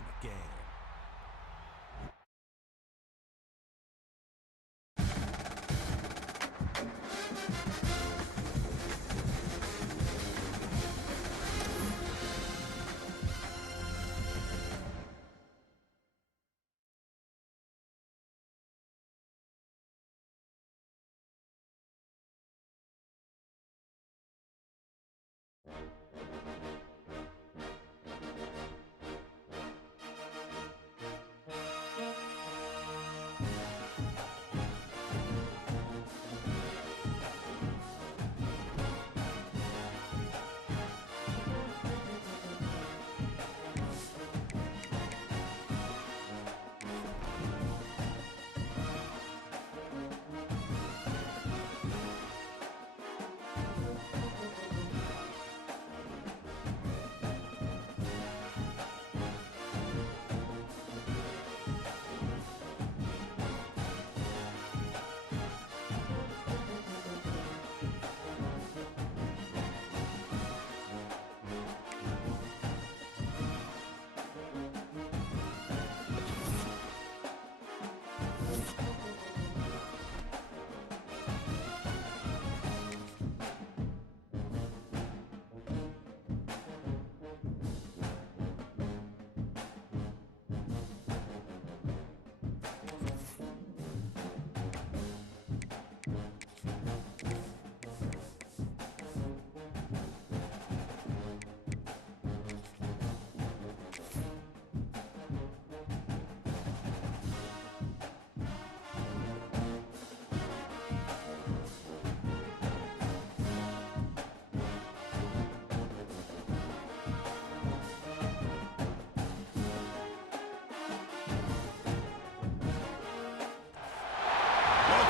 the game.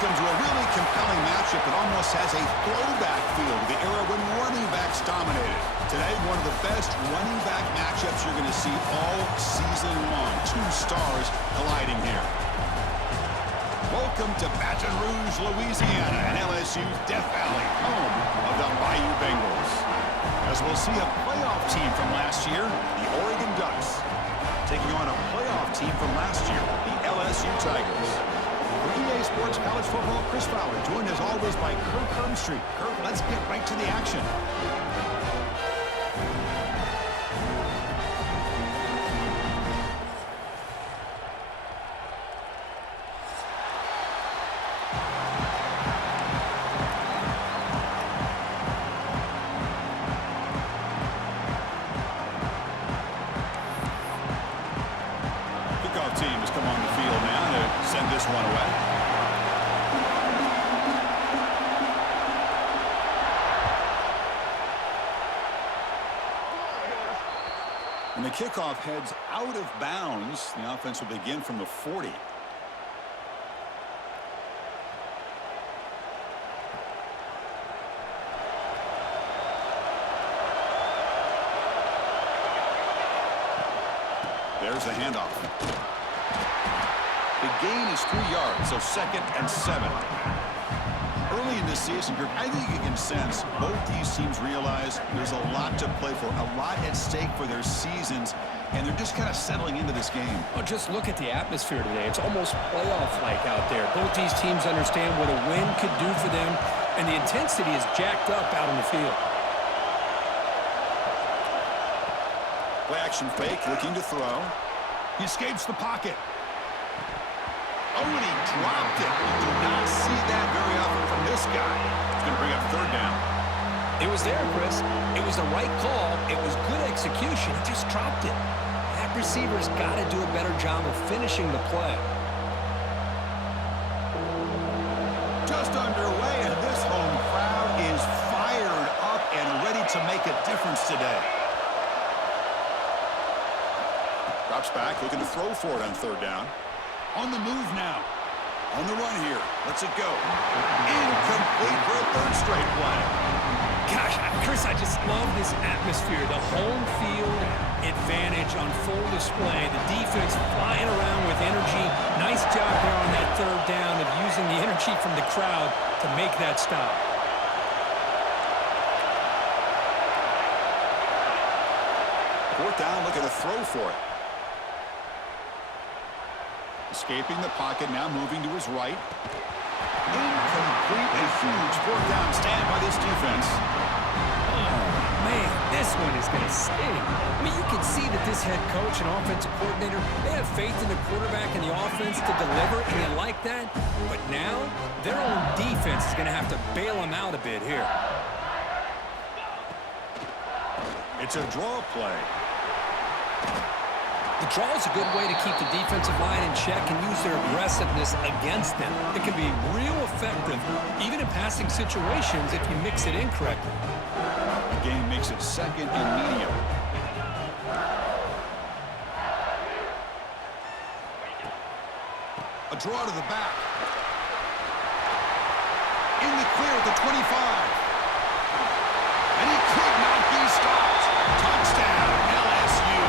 Welcome to a really compelling matchup that almost has a throwback feel to the era when running backs dominated. Today, one of the best running back matchups you're going to see all season long. Two stars colliding here. Welcome to Baton Rouge, Louisiana, and LSU's Death Valley, home of the Bayou Bengals. As we'll see a playoff team from last year, the Oregon Ducks, taking on a playoff team from last year, the LSU Tigers. For EA Sports College Football, Chris Fowler, joined as always by Kirk Hermstreet. Kirk, let's get right to the action. Kickoff team has come on the field now to send this one away. And the kickoff heads out of bounds. The offense will begin from the 40. There's the handoff. The gain is 3 yards, so 2nd and 7. Early in this season, Kirk, I think you can sense both these teams realize there's a lot to play for, a lot at stake for their seasons, and they're just kind of settling into this game. Oh, just look at the atmosphere today. It's almost playoff-like out there. Both these teams understand what a win could do for them, and the intensity is jacked up out on the field. Play action fake, looking to throw. He escapes the pocket. Oh, and he dropped it. You do not see that very often from this guy. He's going to bring up 3rd down. It was there, Chris. It was the right call. It was good execution. He just dropped it. That receiver's got to do a better job of finishing the play. Just underway, and this home crowd is fired up and ready to make a difference today. Drops back, looking to throw for it on 3rd down. On the move now. On the run here. Let's it go. Incomplete for a 3rd straight play. Gosh, Chris, I just love this atmosphere. The home field advantage on full display. The defense flying around with energy. Nice job there on that 3rd down of using the energy from the crowd to make that stop. Fourth down, looking to throw for it. Escaping the pocket, now moving to his right. Incomplete, a huge fourth down stand by this defense. Man, this one is going to sting. I mean, you can see that this head coach and offensive coordinator, they have faith in the quarterback and the offense to deliver, and they like that. But now, their own defense is going to have to bail them out a bit here. It's a draw play. The draw is a good way to keep the defensive line in check and use their aggressiveness against them. It can be real effective, even in passing situations, if you mix it in correctly. The game makes it second and medium. A draw to the back. In the clear at the 25. And he could not be stopped. Touchdown, LSU.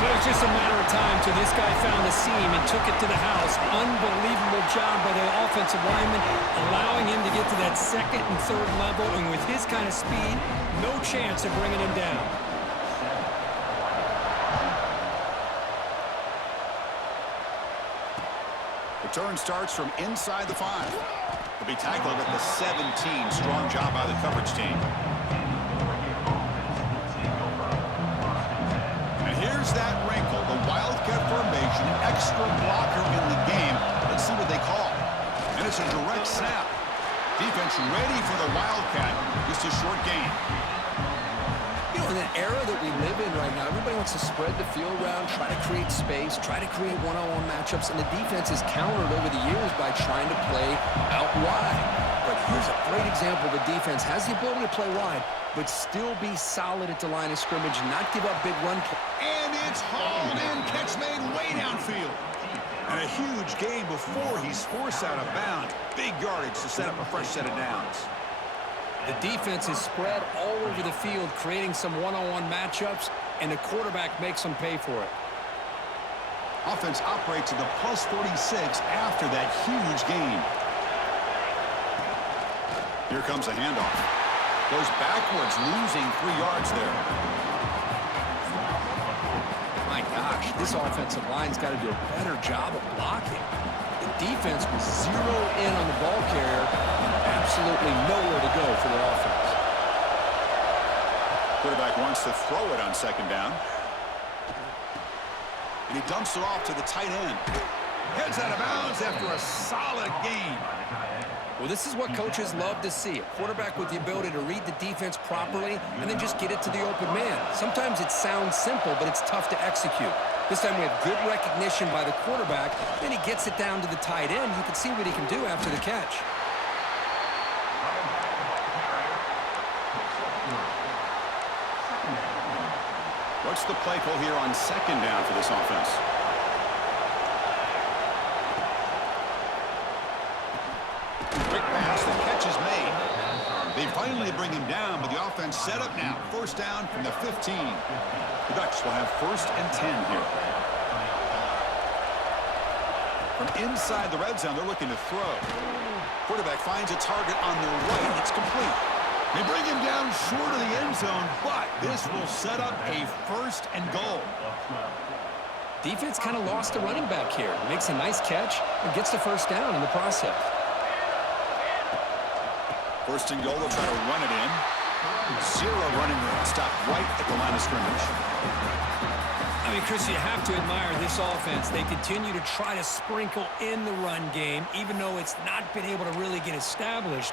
It was just a matter of time till this guy found the seam and took it to the house. Unbelievable job by the offensive lineman, allowing him to get to that second and third level, and with his kind of speed, no chance of bringing him down. Return starts from inside the 5. He'll be tackled at the 17. Strong job by the coverage team. And here's that wrinkle, the Wildcat formation, extra blocker in the game. Let's see what they call. And it's a direct snap. Defense ready for the Wildcat. Just a short gain. You know, in an era that we live in right now, everybody wants to spread the field around, try to create space, try to create one-on-one matchups, and the defense has countered over the years by trying to play out wide. But here's a great example. The defense has the ability to play wide, but still be solid at the line of scrimmage, not give up big run plays. And it's hauled in. Catch made way downfield. And a huge gain before he's forced out of bounds. Big yardage to set up a fresh set of downs. The defense is spread all over the field, creating some one-on-one matchups, and the quarterback makes them pay for it. Offense operates at the plus 46 after that huge gain. Here comes a handoff. Goes backwards, losing 3 yards there. My gosh, this offensive line's got to do a better job of blocking. The defense was zeroed in on the ball carrier and absolutely nowhere to go for their offense. Quarterback wants to throw it on second down. And he dumps it off to the tight end. Heads out of bounds after a solid gain. Well, this is what coaches love to see. A quarterback with the ability to read the defense properly and then just get it to the open man. Sometimes it sounds simple, but it's tough to execute. This time we have good recognition by the quarterback. Then he gets it down to the tight end. You can see what he can do after the catch. What's the play call here on second down for this offense? Quick pass, the catch is made. They finally bring him down, but the offense set up now. First down from the 15. The Ducks will have first and 10 here. From inside the red zone, they're looking to throw. Quarterback finds a target on the right. It's complete. They bring him down short of the end zone, but this will set up a first and goal. Defense kind of lost the running back here. Makes a nice catch and gets the first down in the process. First and goal, they'll try to run it in. 0 running room, stop right at the line of scrimmage. I mean, Chris, you have to admire this offense. They continue to try to sprinkle in the run game, even though it's not been able to really get established.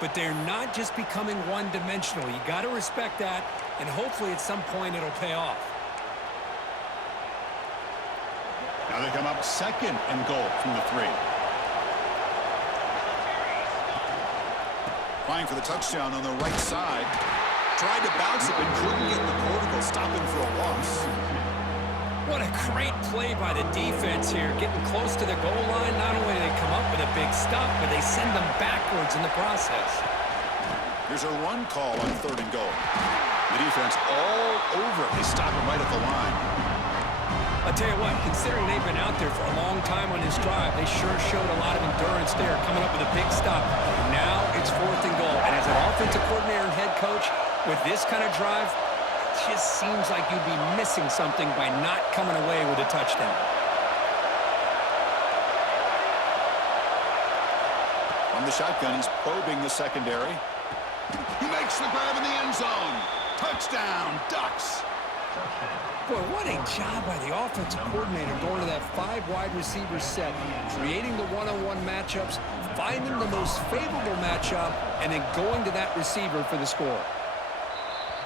But they're not just becoming one-dimensional. You got to respect that, and hopefully at some point it'll pay off. Now they come up second and goal from the 3. Trying for the touchdown on the right side. Tried to bounce it, but couldn't get the vertical, stopping for a loss. What a great play by the defense here. Getting close to the goal line, not only do they come up with a big stop, but they send them backwards in the process. Here's a run call on third and goal. The defense all over it. They stop him right at the line. I'll tell you what, considering they've been out there for a long time on this drive, they sure showed a lot of endurance there, coming up with a big stop. Now it's fourth and goal. And as an offensive coordinator and head coach, with this kind of drive, it just seems like you'd be missing something by not coming away with a touchdown. From the shotgun, he's probing the secondary. He makes the grab in the end zone. Touchdown, Ducks. Boy, what a job by the offensive coordinator going to that 5 wide receiver set, creating the one-on-one matchups, finding the most favorable matchup, and then going to that receiver for the score.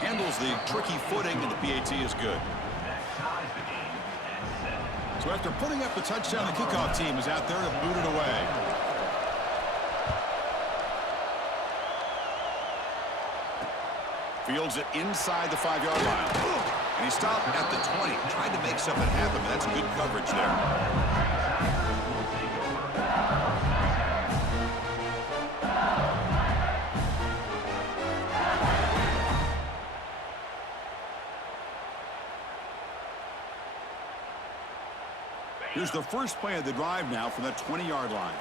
Handles the tricky footing, and the PAT is good. So after putting up the touchdown, the kickoff team is out there to boot it away. Fields it inside the 5-yard line. And he stopped at the 20, trying to make something happen, but that's good coverage there. Here's the first play of the drive now from the 20-yard line.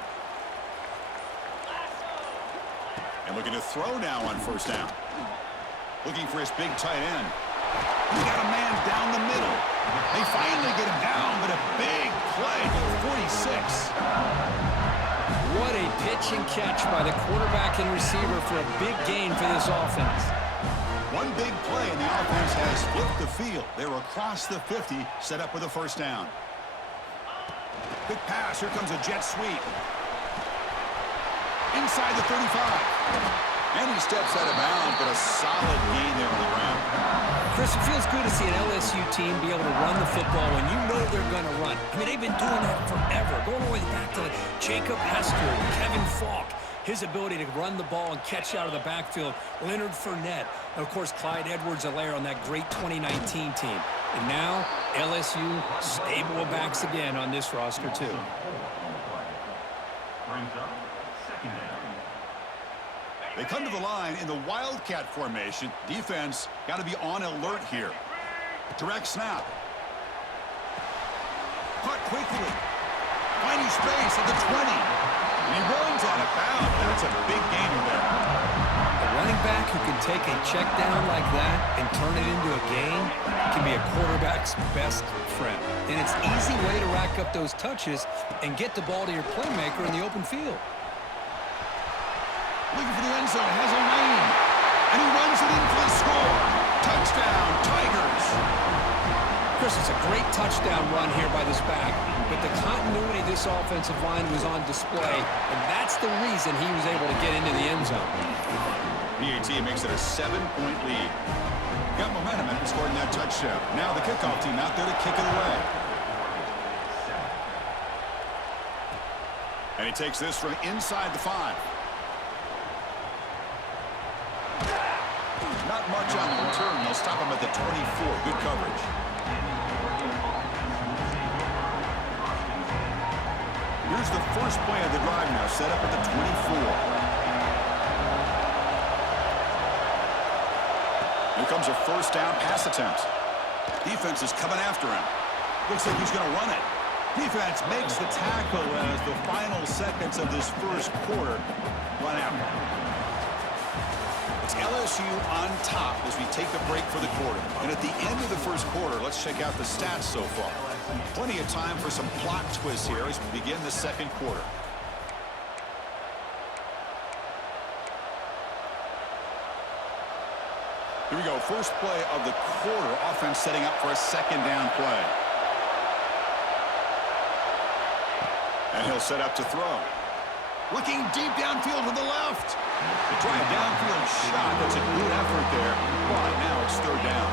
And looking to throw now on first down. Looking for his big tight end. He got a man down the middle. They finally get him down, but a big play to the 46. What a pitch and catch by the quarterback and receiver for a big gain for this offense. One big play, and the offense has flipped the field. They're across the 50, set up with a first down. Quick pass. Here comes a jet sweep. Inside the 35. And he steps out of bounds, but a solid gain there on the ground. Chris, it feels good to see an LSU team be able to run the football when you know they're going to run. I mean, they've been doing that forever, going all the way back to Jacob Hester and Kevin Falk. His ability to run the ball and catch out of the backfield, Leonard Fournette, and, of course, Clyde Edwards-Helaire on that great 2019 team. And now, LSU stable of backs again on this roster, too. They come to the line in the Wildcat formation. Defense got to be on alert here. Direct snap. Caught quickly. Finding space at the 20. And he runs out of bounds. That's a big gainer there. A running back who can take a check down like that and turn it into a gain can be a quarterback's best friend. And it's an easy way to rack up those touches and get the ball to your playmaker in the open field. Looking for the end zone, has a lane, and he runs it in for the score. Touchdown, Tigers. Chris, it's a great touchdown run here by this back, but the continuity of this offensive line was on display, and that's the reason he was able to get into the end zone. PAT makes it a 7-point lead. Got momentum after scoring that touchdown. Now the kickoff team out there to kick it away. And he takes this from inside the 5. Not much on the return. They'll stop him at the 24. Good coverage. Here's the first play of the drive now, set up at the 24. Here comes a first down pass attempt. Defense is coming after him. Looks like he's going to run it. Defense makes the tackle as the final seconds of this first quarter run out. It's LSU on top as we take a break for the quarter. And at the end of the first quarter, let's check out the stats so far. Plenty of time for some plot twists here as we begin the second quarter. Here we go. First play of the quarter. Offense setting up for a second down play. And he'll set up to throw. Looking deep downfield to the left. The drive downfield shot. That's a good effort there. But now it's third down.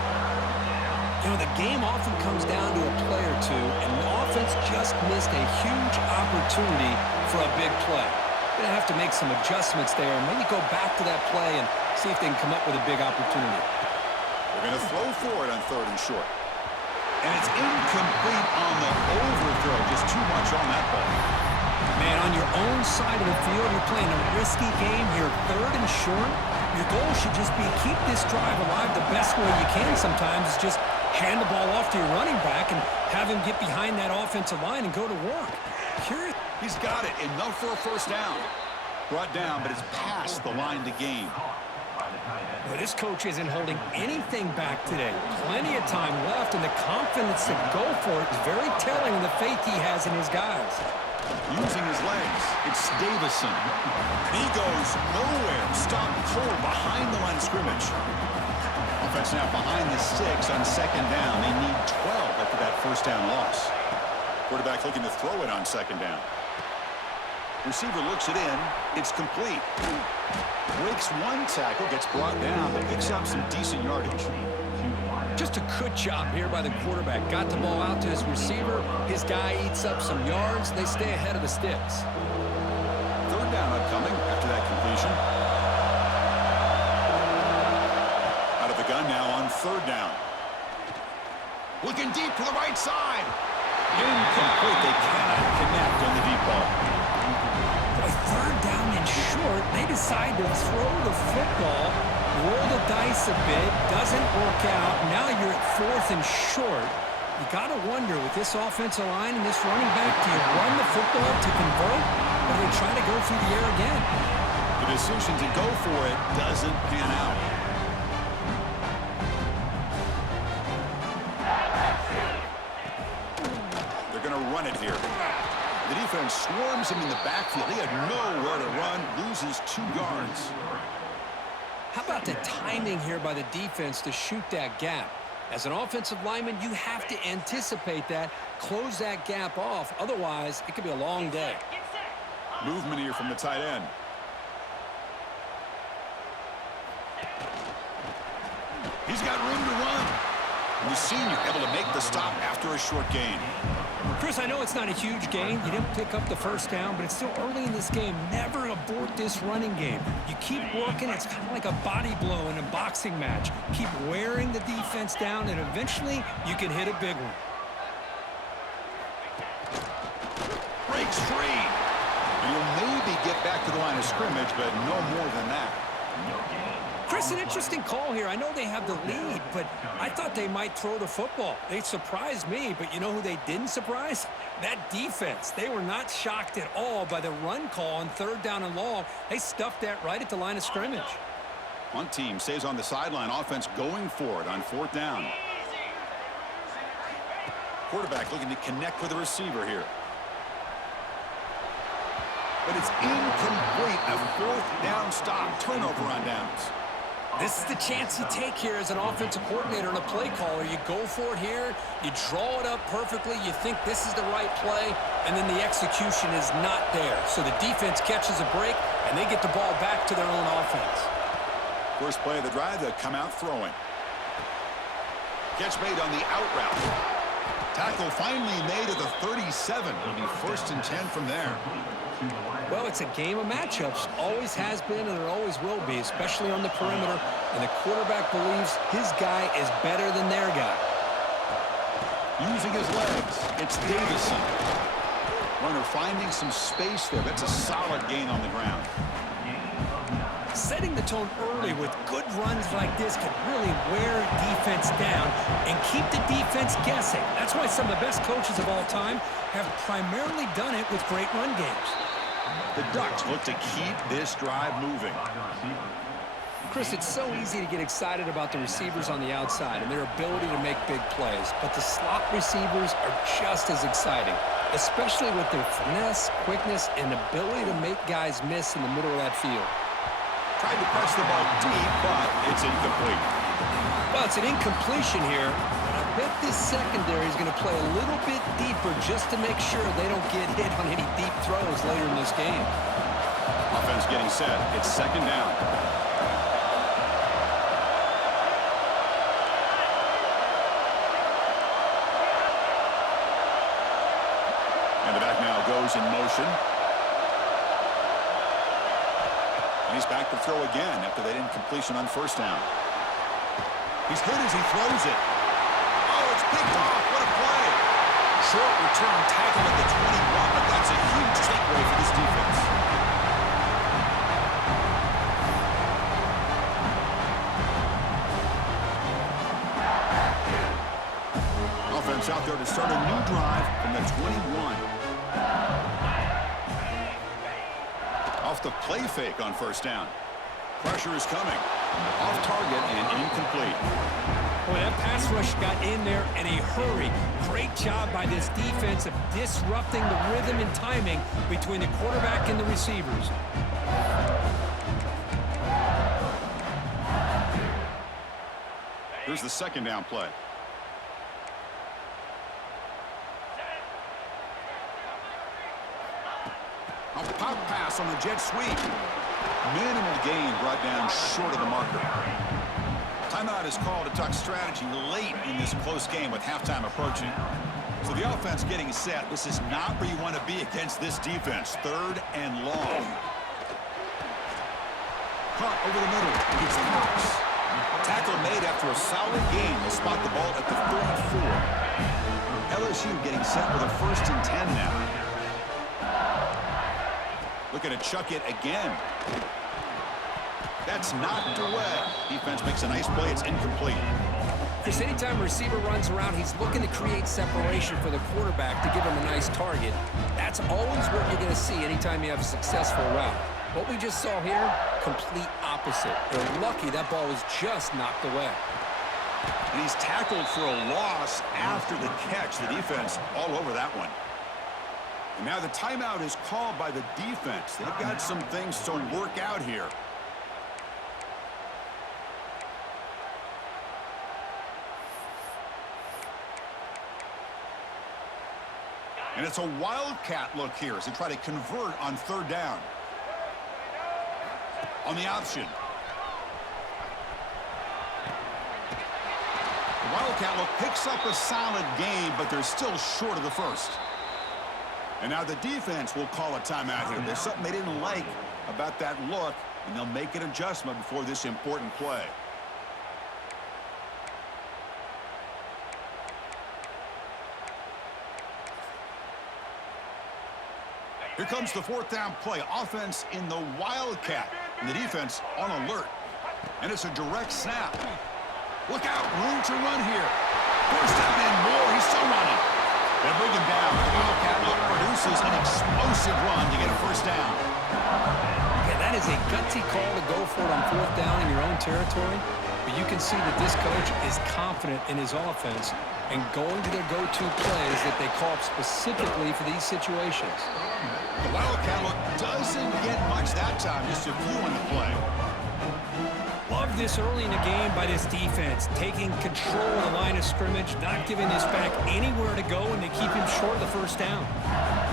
You know, the game often comes down to a play or two, and the offense just missed a huge opportunity for a big play. They're going to have to make some adjustments there and maybe go back to that play and see if they can come up with a big opportunity. They're going to throw for it on third and short. And it's incomplete on the overthrow. Just too much on that ball. Man, on your own side of the field, you're playing a risky game here, third and short. Your goal should just be keep this drive alive the best way you can sometimes. Is just hand the ball off to your running back and have him get behind that offensive line and go to work. He's got it. Enough for a first down. Brought down, but it's past the line to gain. Well, this coach isn't holding anything back today. Plenty of time left, and the confidence to go for it is very telling of the faith he has in his guys. Using his legs, it's Davison. And he goes nowhere. Stopped cold behind the line of scrimmage. Offense now behind the 6 on second down. They need 12 after that first down loss. Quarterback looking to throw it on second down. Receiver looks it in. It's complete. Breaks one tackle, gets brought down, but picks up some decent yardage. Just a good job here by the quarterback. Got the ball out to his receiver. His guy eats up some yards. They stay ahead of the sticks. Third down upcoming after that completion. Out of the gun now on third down. Looking deep to the right side. Incomplete. They cannot connect on the deep ball. Boy, third down and short. They decide to throw the football. Roll the dice a bit, doesn't work out. Now you're at fourth and short. You got to wonder, with this offensive line and this running back, do you run the football to convert, or do they try to go through the air again? The decision to go for it doesn't pan out. They're going to run it here. The defense swarms him in the backfield. He had nowhere to run, loses 2 yards. How about the timing here by the defense to shoot that gap? As an offensive lineman, you have to anticipate that, close that gap off. Otherwise, it could be a long day. Movement here from the tight end. He's got room to run. And the senior able to make the stop after a short gain. Chris, I know it's not a huge gain. You didn't pick up the first down, but it's still early in this game. Never abort this running game. You keep working. It's kind of like a body blow in a boxing match. Keep wearing the defense down, and eventually you can hit a big one. Breaks free. And he'll maybe get back to the line of scrimmage, but no more than that. Chris, an interesting call here. I know they have the lead, but I thought they might throw the football. They surprised me, but you know who they didn't surprise? That defense. They were not shocked at all by the run call on third down and long. They stuffed that right at the line of scrimmage. One team stays on the sideline. Offense going for it on fourth down. Quarterback looking to connect with the receiver here. But it's incomplete. A fourth down stop. Turnover on downs. This is the chance you take here as an offensive coordinator and a play caller. You go for it here. You draw it up perfectly. You think this is the right play, and then the execution is not there. So the defense catches a break, and they get the ball back to their own offense. First play of the drive, they'll come out throwing. Catch made on the out route. Tackle finally made at the 37. It'll be 1st and 10 from there. Well, it's a game of matchups. Always has been and it always will be, especially on the perimeter. And the quarterback believes his guy is better than their guy. Using his legs, it's Davison. Runner finding some space there. That's a solid gain on the ground. Setting the tone early with good runs like this can really wear defense down and keep the defense guessing. That's why some of the best coaches of all time have primarily done it with great run games. The Ducks look to keep this drive moving. Chris, it's so easy to get excited about the receivers on the outside and their ability to make big plays, but the slot receivers are just as exciting, especially with their finesse, quickness, and ability to make guys miss in the middle of that field. Tried to press the ball deep, but it's incomplete. Well, it's an incompletion here. I bet this secondary is going to play a little bit deeper just to make sure they don't get hit on any deep throws later in this game. Offense getting set. It's second down. And the back now goes in motion. And he's back to throw again after that incompletion on first down. He's hit as he throws it. Oh, it's picked off. What a play. Short return tackle at the 21, but that's a huge takeaway for this defense. Offense out there to start a new drive from the 21. Off the play fake on first down. Pressure is coming. Off target and incomplete. Boy, that pass rush got in there in a hurry. Great job by this defense of disrupting the rhythm and timing between the quarterback and the receivers. Here's the second down play. A pop pass on the jet sweep. Minimal gain brought down short of the marker. Timeout is called to talk strategy late in this close game with halftime approaching. So the offense getting set. This is not where you want to be against this defense. Third and long. Caught over the middle. It's Cox. Tackle made after a solid gain. They'll spot the ball at the 34. LSU getting set with a 1st and 10 now. Looking to chuck it again. That's knocked away. Defense makes a nice play. It's incomplete. Chris, anytime a receiver runs around, he's looking to create separation for the quarterback to give him a nice target. That's always what you're going to see anytime you have a successful route. What we just saw here, complete opposite. They're lucky that ball was just knocked away. And he's tackled for a loss after the catch. The defense all over that one. And now the timeout is called by the defense. They've got some things to work out here. And it's a wildcat look here as they try to convert on 3rd down. On the option. The wildcat look picks up a solid gain, but they're still short of the 1st. And now the defense will call a timeout here. There's something they didn't like about that look, and they'll make an adjustment before this important play. Here comes the 4th down play. Offense in the wildcat, and the defense on alert. And it's a direct snap. Look out, room to run here. 1st down and more. He's still running. They bring him down. The wildcat look produces an explosive run to get a 1st down. Yeah, that is a gutsy call to go for it on 4th down in your own territory. But you can see that this coach is confident in his offense and going to their go-to plays that they call up specifically for these situations. The wildcat look doesn't get much that time, just a few on the play. Love this early in the game by this defense, taking control of the line of scrimmage, not giving this back anywhere to go, and they keep him short of the 1st down.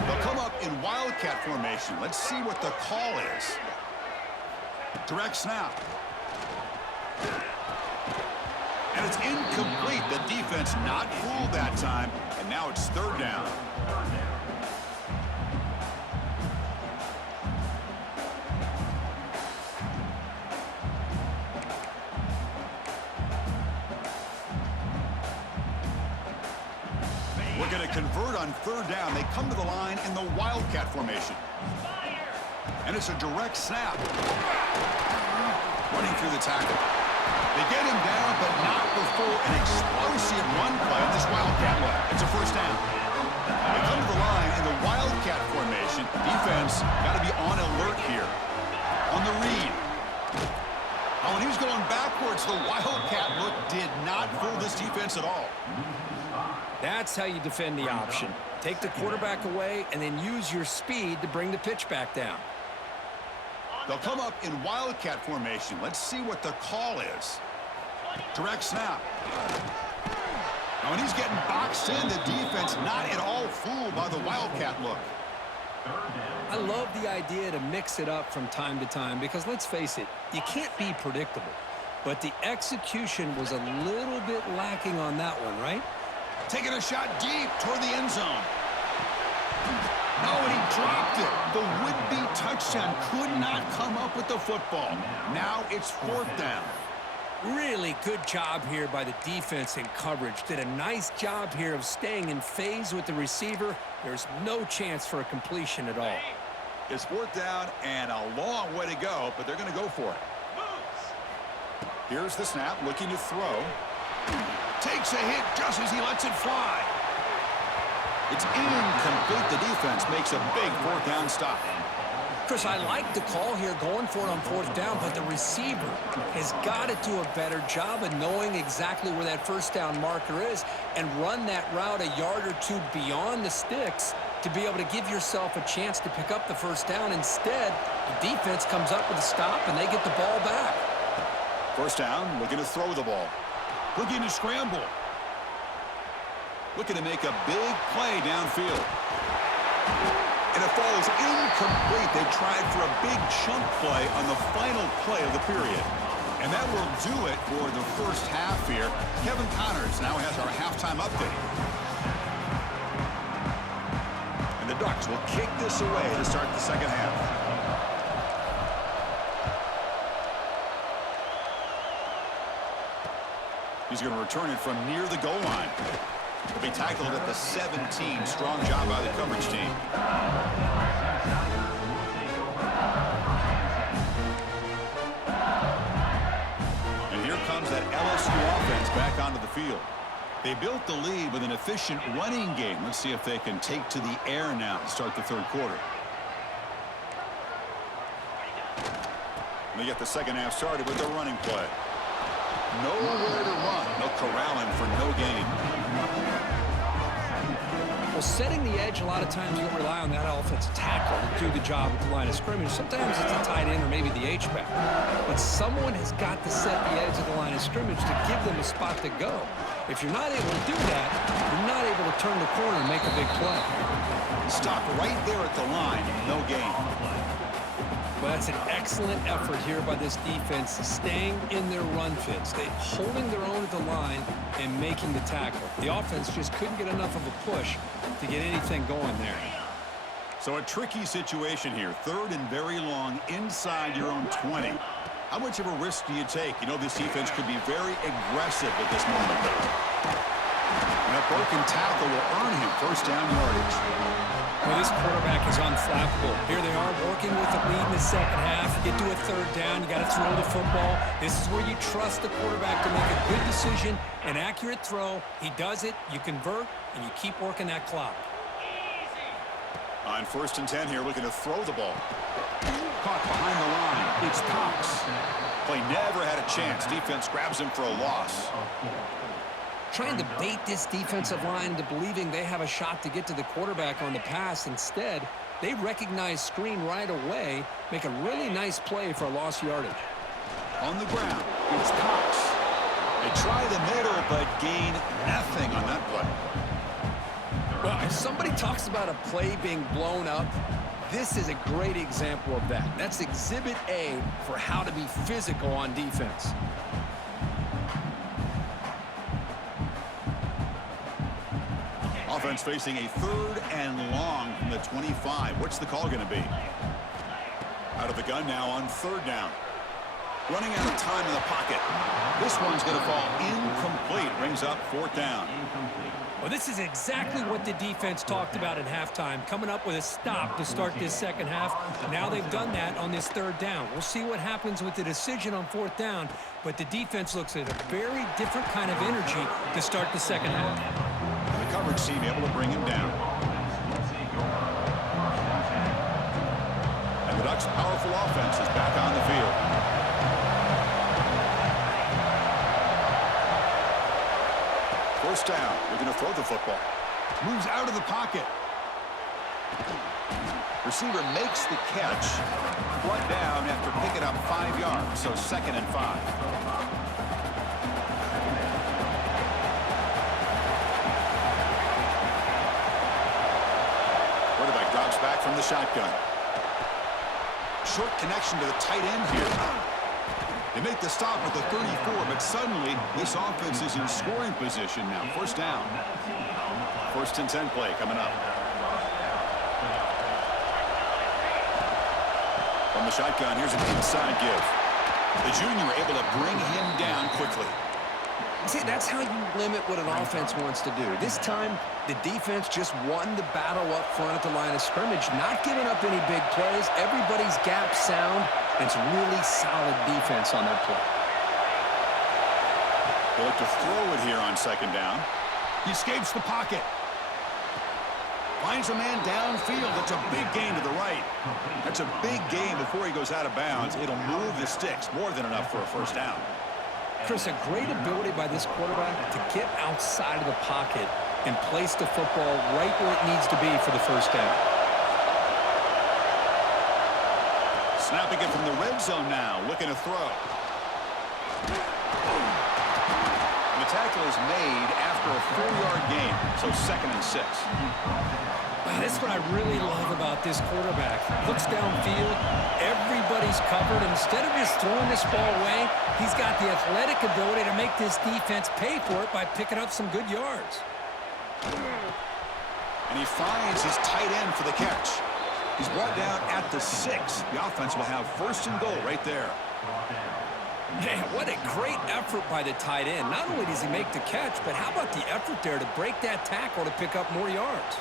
They'll come up in wildcat formation. Let's see what the call is. Direct snap. And it's incomplete. The defense not fooled that time, and now it's 3rd down. We're going to convert on 3rd down. They come to the line in the wildcat formation. And it's a direct snap. Running through the tackle. They get him down, but not before an explosive run play on this wildcat look. It's a 1st down. They come to the line in the wildcat formation. Defense got to be on alert here. On the read. Oh, when he was going backwards, the wildcat look did not fool this defense at all. That's how you defend the option. Take the quarterback away and then use your speed to bring the pitch back down. They'll come up in wildcat formation. Let's see what the call is. Direct snap. Now, when he's getting boxed in, the defense not at all fooled by the wildcat look. I love the idea to mix it up from time to time because, let's face it, you can't be predictable. But the execution was a little bit lacking on that one, right? Taking a shot deep toward the end zone. No, and he dropped it. The would-be touchdown could not come up with the football. Now it's 4th down. Really good job here by the defense in coverage. Did a nice job here of staying in phase with the receiver. There's no chance for a completion at all. It's 4th down and a long way to go, but they're going to go for it. Here's the snap, looking to throw. Takes a hit just as he lets it fly. It's incomplete. The defense makes a big 4th down stop. Chris, I like the call here, going for it on fourth down, but the receiver has got to do a better job of knowing exactly where that first down marker is and run that route a yard or two beyond the sticks to be able to give yourself a chance to pick up the first down. Instead, the defense comes up with a stop, and they get the ball back. First down, looking to throw the ball. Looking to scramble. Looking to make a big play downfield. And it falls incomplete. They tried for a big chunk play on the final play of the period. And that will do it for the first half here. Kevin Connors now has our halftime update. And the Ducks will kick this away to start the second half. He's going to return it from near the goal line. He'll be tackled at the 17. Strong job by the coverage team. And here comes that LSU offense back onto the field. They built the lead with an efficient running game. Let's see if they can take to the air now to start the third quarter. And they get the second half started with the running play. Nowhere to run. They'll corral him for no gain. Well, setting the edge, a lot of times you'll rely on that offensive tackle to do the job at the line of scrimmage. Sometimes it's a tight end or maybe the H-back. But someone has got to set the edge of the line of scrimmage to give them a spot to go. If you're not able to do that, you're not able to turn the corner and make a big play. Stop right there at the line. No gain. Well, that's an excellent effort here by this defense, staying in their run fits. They're holding their own at the line and making the tackle. The offense just couldn't get enough of a push to get anything going there. So a tricky situation here. Third and very long inside your own 20. How much of a risk do you take? You know this defense could be very aggressive at this moment. And a broken tackle will earn him first down yardage. Well, this quarterback is unflappable. Here they are working with the lead in the second half. Get to a third down. You got to throw the football. This is where you trust the quarterback to make a good decision, an accurate throw. He does it, you convert, and you keep working that clock. On first and 10 here, looking to throw the ball. Caught behind the line. It's Cox. Play never had a chance. Defense grabs him for a loss. Trying to bait this defensive line into believing they have a shot to get to the quarterback on the pass. Instead, they recognize screen right away, make a really nice play for a lost yardage. On the ground, it's Cox. They try the middle, but gain nothing on that play. Well, if somebody talks about a play being blown up, this is a great example of that. That's Exhibit A for how to be physical on defense. Offense facing a third and long from the 25. What's the call going to be? Out of the gun now on third down. Running out of time in the pocket. This one's going to fall incomplete. Brings up fourth down. Well, this is exactly what the defense talked about at halftime, coming up with a stop to start this second half. Now they've done that on this third down. We'll see what happens with the decision on fourth down, but the defense looks at a very different kind of energy to start the second half. The coverage team able to bring him down. And the Ducks' powerful offense is back on the field. First down. We're going to throw the football. Moves out of the pocket. Receiver makes the catch. Brought down after picking up 5 yards, so second and 5. Quarterback drops back from the shotgun. Short connection to the tight end here. They make the stop at the 34, but suddenly this offense is in scoring position now. First down. First and 10 play coming up. From the shotgun, here's an inside give. The junior able to bring him down quickly. See, that's how you limit what an offense wants to do. This time, the defense just won the battle up front at the line of scrimmage, not giving up any big plays. Everybody's gap sound. It's really solid defense on that play. They look to throw it here on second down. He escapes the pocket. Finds a man downfield. That's a big gain to the right. That's a big gain before he goes out of bounds. It'll move the sticks more than enough for a first down. Chris, a great ability by this quarterback to get outside of the pocket and place the football right where it needs to be for the first down. Snapping it from the red zone now, looking to throw. And the tackle is made after a 4-yard gain, so 2nd and 6. That's what I really love about this quarterback. Looks downfield, everybody's covered. Instead of just throwing this ball away, he's got the athletic ability to make this defense pay for it by picking up some good yards. And he finds his tight end for the catch. He's brought down at the 6. The offense will have 1st and goal right there. Man, what a great effort by the tight end. Not only does he make the catch, but how about the effort there to break that tackle to pick up more yards?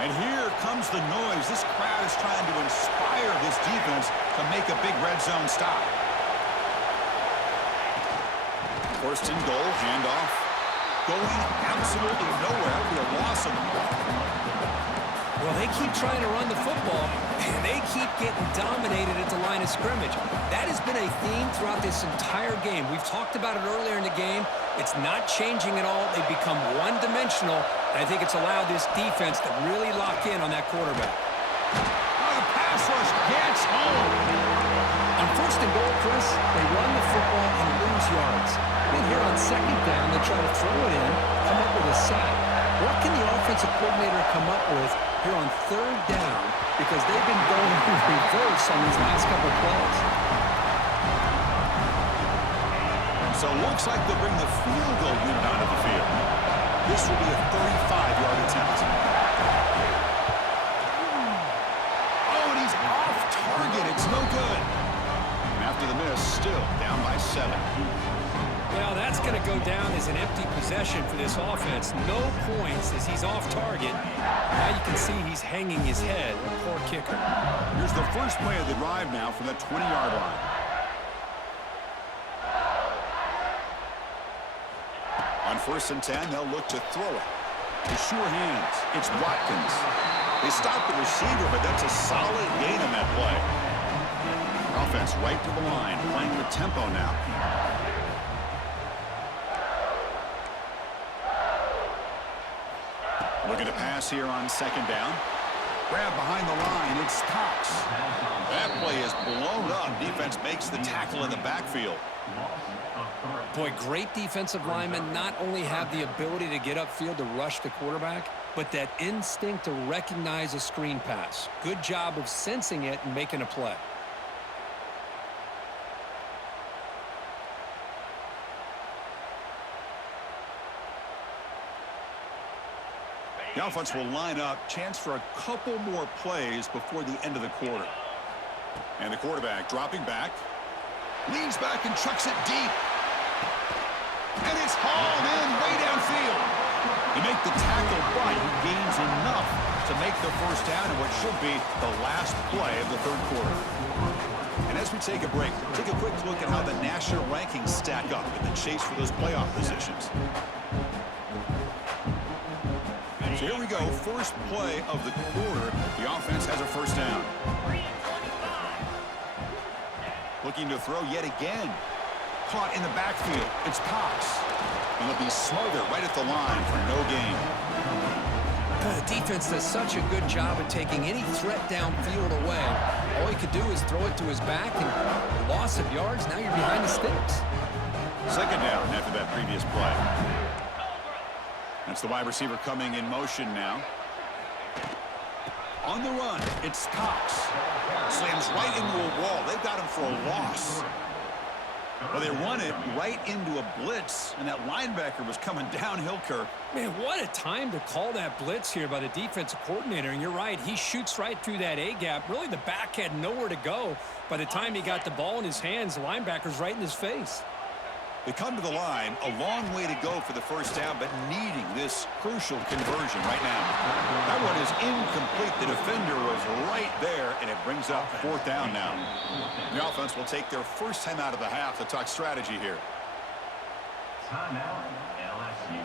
And here comes the noise. This crowd is trying to inspire this defense to make a big red zone stop. 1st and goal, handoff. Going absolutely nowhere. It'll be a loss of the ball. Well, they keep trying to run the football, and they keep getting dominated at the line of scrimmage. That has been a theme throughout this entire game. We've talked about it earlier in the game. It's not changing at all. They've become one-dimensional, and I think it's allowed this defense to really lock in on that quarterback. Oh, the pass rush gets home. On 1st and goal, Chris, they run the football and lose yards. Then here on 2nd down, they try to throw it in, come up with a sack. What can the offensive coordinator come up with here on 3rd down? Because they've been going in reverse on these last couple of plays. So it looks like they'll bring the field goal unit onto the field. This will be a 35-yard attempt. Oh, and he's off target. It's no good. And after the miss, still down by 7. Well, that's going to go down as an empty possession for this offense. No points as he's off target. Now you can see he's hanging his head. A poor kicker. Here's the first play of the drive now from the 20-yard line. On 1st and 10, they'll look to throw it. With sure hands, it's Watkins. They stop the receiver, but that's a solid gain on that play. Offense right to the line, playing with tempo now. Looking to pass here on 2nd down. Grab behind the line, it's Cox. That play is blown up. Defense makes the tackle in the backfield. Boy, great defensive linemen not only have the ability to get upfield to rush the quarterback, but that instinct to recognize a screen pass. Good job of sensing it and making a play. The offense will line up, chance for a couple more plays before the end of the quarter. And the quarterback dropping back, leans back and chucks it deep. And it's hauled in way downfield. They make the tackle, but he gains enough to make the first down in what should be the last play of the 3rd quarter. And as we take a break, take a quick look at how the national rankings stack up in the chase for those playoff positions. So here we go, first play of the quarter. The offense has a first down. Looking to throw yet again. Caught in the backfield. It's Cox. And they'll be smothered right at the line for no gain. The defense does such a good job of taking any threat downfield away. All he could do is throw it to his back, and loss of yards, now you're behind the sticks. 2nd down after that previous play. That's the wide receiver coming in motion now. On the run, it's Cox. Slams right into a wall. They've got him for a loss. Well, they run it right into a blitz, and that linebacker was coming downhill, Kirk. Man, what a time to call that blitz here by the defensive coordinator. And you're right, he shoots right through that A-gap. Really, the back had nowhere to go. By the time he got the ball in his hands, the linebacker's right in his face. They come to the line, a long way to go for the first down, but needing this crucial conversion right now. That one is incomplete. The defender was right there, and it brings up 4th down now. The offense will take their first time out of the half to talk strategy here. Timeout, LSU.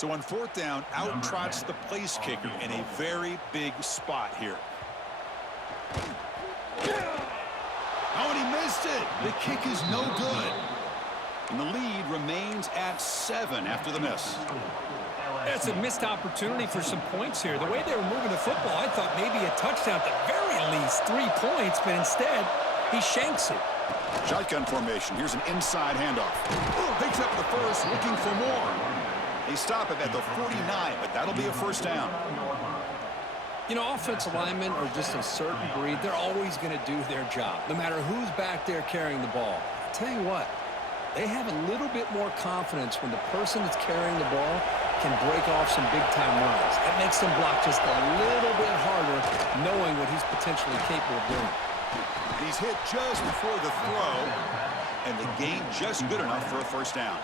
So on fourth down, out trots the place kicker in a very big spot here. Oh, and he missed it. The kick is no good. And the lead remains at 7 after the miss. It's a missed opportunity for some points here. The way they were moving the football, I thought maybe a touchdown at the very least, 3 points, but instead, he shanks it. Shotgun formation. Here's an inside handoff. Picks up the first, looking for more. They stop it at the 49, but that'll be a first down. You know, offensive linemen are just a certain breed. They're always going to do their job, no matter who's back there carrying the ball. I'll tell you what, they have a little bit more confidence when the person that's carrying the ball can break off some big-time runs. That makes them block just a little bit harder, knowing what he's potentially capable of doing. He's hit just before the throw, and the gain just good enough for a first down.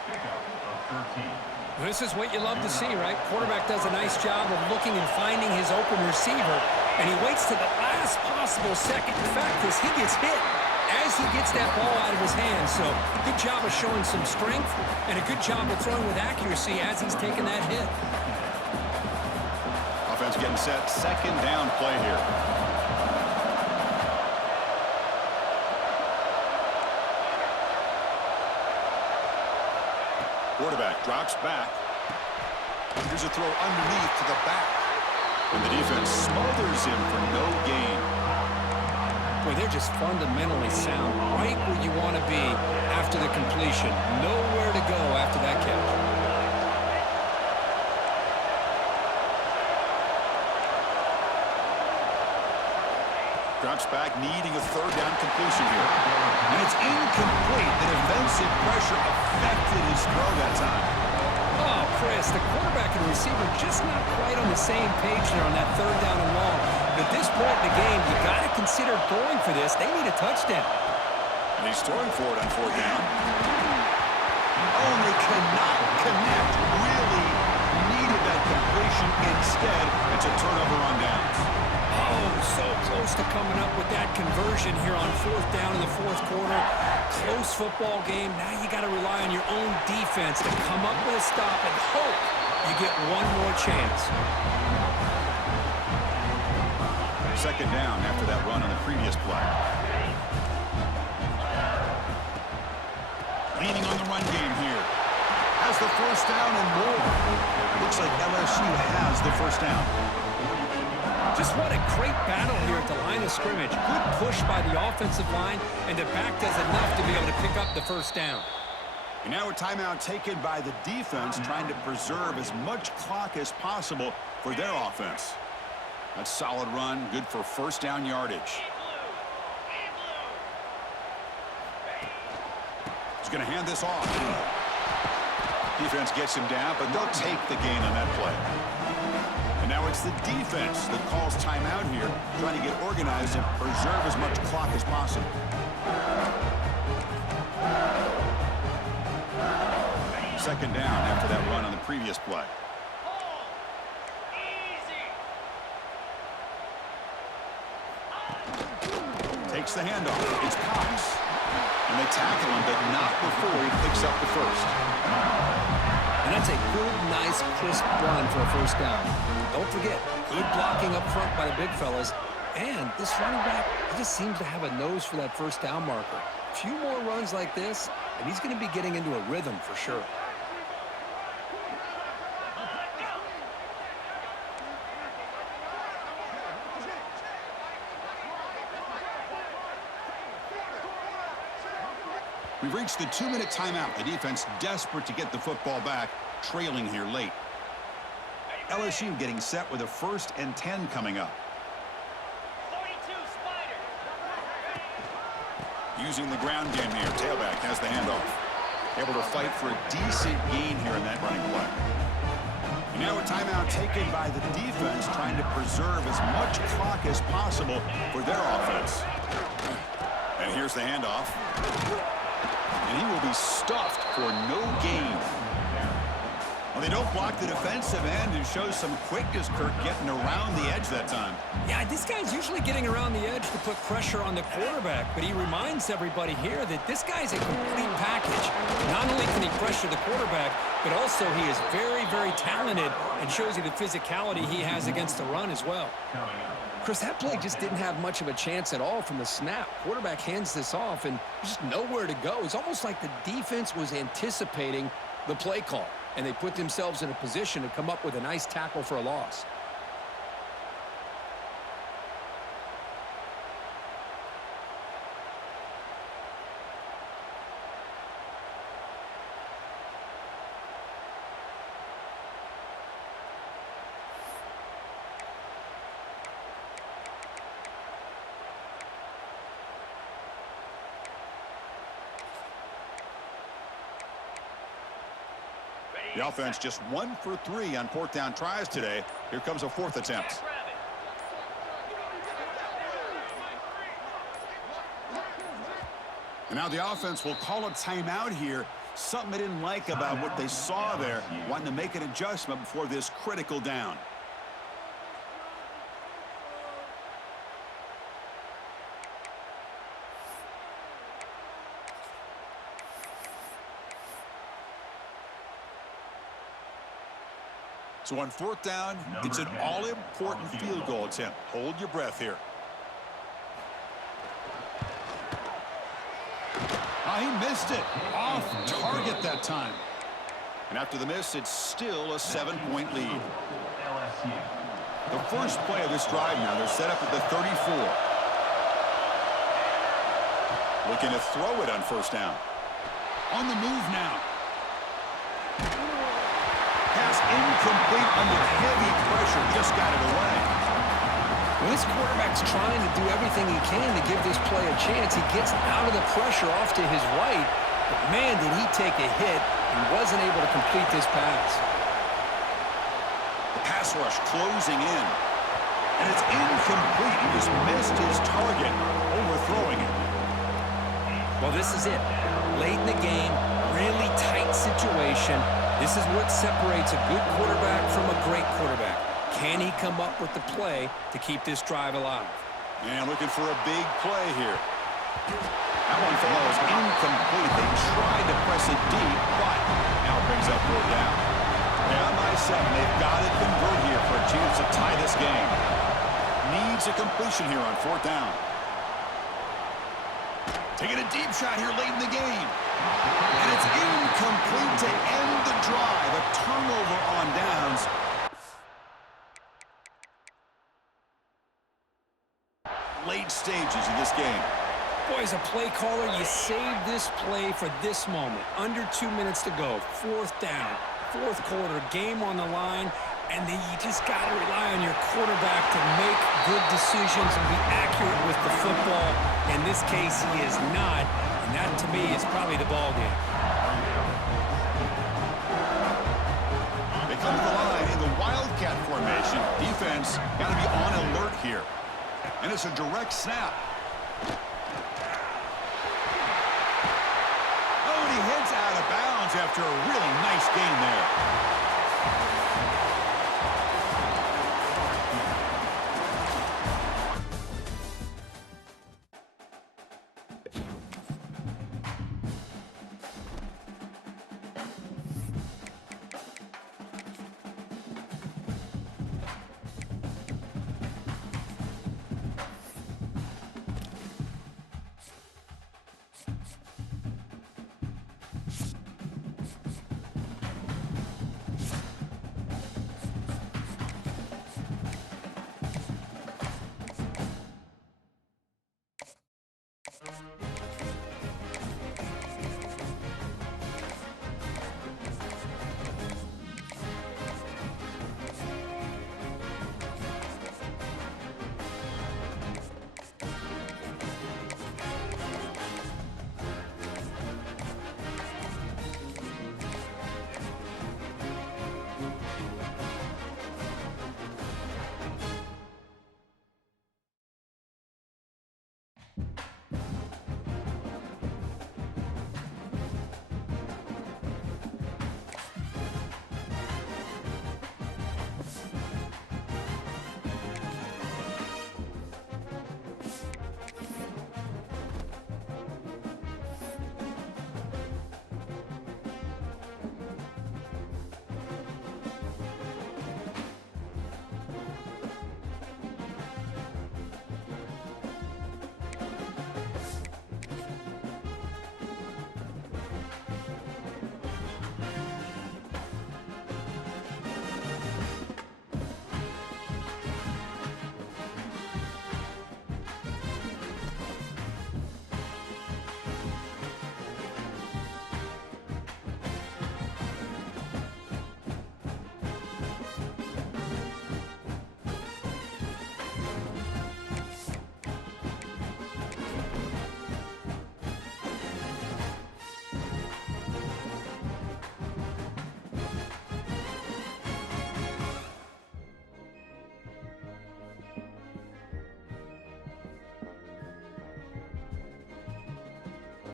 This is what you love to see, right? Quarterback does a nice job of looking and finding his open receiver, and he waits to the last possible second. In fact, as he gets hit, as he gets that ball out of his hands. So good job of showing some strength and a good job of throwing with accuracy as he's taking that hit. Offense getting set. Second down play here. Quarterback drops back. Here's a throw underneath to the back. And the defense smothers him for no gain. Boy, they're just fundamentally sound, right where you want to be after the completion. Nowhere to go after that catch. Drops back, needing a third down completion here. And it's incomplete. The defensive pressure affected his throw that time. Oh, Chris, the quarterback and the receiver just not quite on the same page there on that third down and long. But at this point in the game, you got to consider going for this. They need a touchdown. And he's throwing for it on fourth down. Oh, and they cannot connect. Really needed that completion. Instead, it's a turnover on downs. Oh, so close to coming up with that conversion here on fourth down in the fourth quarter. Close football game. Now you got to rely on your own defense to come up with a stop and hope you get one more chance. Second down after that run on the previous play. Leaning on the run game here. Has the first down and more. Looks like LSU has the first down. Just what a great battle here at the line of scrimmage. Good push by the offensive line, and the back does enough to be able to pick up the first down. And now a timeout taken by the defense, trying to preserve as much clock as possible for their offense. That's solid run, good for first down yardage. He's going to hand this off. Defense gets him down, but they'll take the gain on that play. And now it's the defense that calls timeout here, trying to get organized and preserve as much clock as possible. Second down after that run on the previous play. Takes the handoff. It's Cox. And they tackle him, but not before he picks up the first. And that's a good, nice, crisp run for a first down. Don't forget, good blocking up front by the big fellas. And this running back, he just seems to have a nose for that first down marker. A few more runs like this, and he's going to be getting into a rhythm for sure. We've reached the 2-minute timeout. The defense desperate to get the football back, trailing here late. LSU getting set with a 1st and 10 coming up. 42 Spider. Using the ground game here. Tailback has the handoff. Able to fight for a decent gain here in that running play. And now a timeout taken by the defense, trying to preserve as much clock as possible for their offense. And here's the handoff. And he will be stuffed for no gain. Well, they don't block the defensive end and show some quickness, Kirk, getting around the edge that time. Yeah, this guy's usually getting around the edge to put pressure on the quarterback, but he reminds everybody here that this guy's a complete package. Not only can he pressure the quarterback, but also he is very, very talented and shows you the physicality he has against the run as well. Chris, that play just didn't have much of a chance at all from the snap. Quarterback hands this off, and there's just nowhere to go. It's almost like the defense was anticipating the play call, and they put themselves in a position to come up with a nice tackle for a loss. The offense just 1 for 3 on 4th down tries today. Here comes a 4th attempt. And now the offense will call a timeout here. Something they didn't like about what they saw there. Wanting to make an adjustment before this critical down. So on 4th down, it's an all-important field goal attempt. Hold your breath here. Oh, he missed it. Off target that time. And after the miss, it's still a 7-point lead. The first play of this drive now, they're set up at the 34. Looking to throw it on 1st down. On the move now. Pass incomplete under heavy pressure. Just got it away. Well, this quarterback's trying to do everything he can to give this play a chance. He gets out of the pressure off to his right. But, man, did he take a hit and wasn't able to complete this pass. The pass rush closing in. And it's incomplete. He just missed his target, overthrowing it. Well, this is it. Late in the game, really tight situation. This is what separates a good quarterback from a great quarterback. Can he come up with the play to keep this drive alive? And looking for a big play here. That one falls incomplete. They tried to press it deep, but now it brings up 4th down. Down by 7. They've got to convert here for a chance to tie this game. Needs a completion here on 4th down. Taking a deep shot here late in the game. And it's incomplete to end the drive. A turnover on downs. Late stages of this game. Boy, as a play caller, you save this play for this moment. Under 2 minutes to go. 4th down. 4th quarter. Game on the line. And then you just got to rely on your quarterback to make good decisions and be accurate with the football. In this case, he is not. And that, to me, is probably the ball game. They come to the line in the Wildcat formation. Defense got to be on alert here. And it's a direct snap. Oh, and he heads out of bounds after a really nice game there.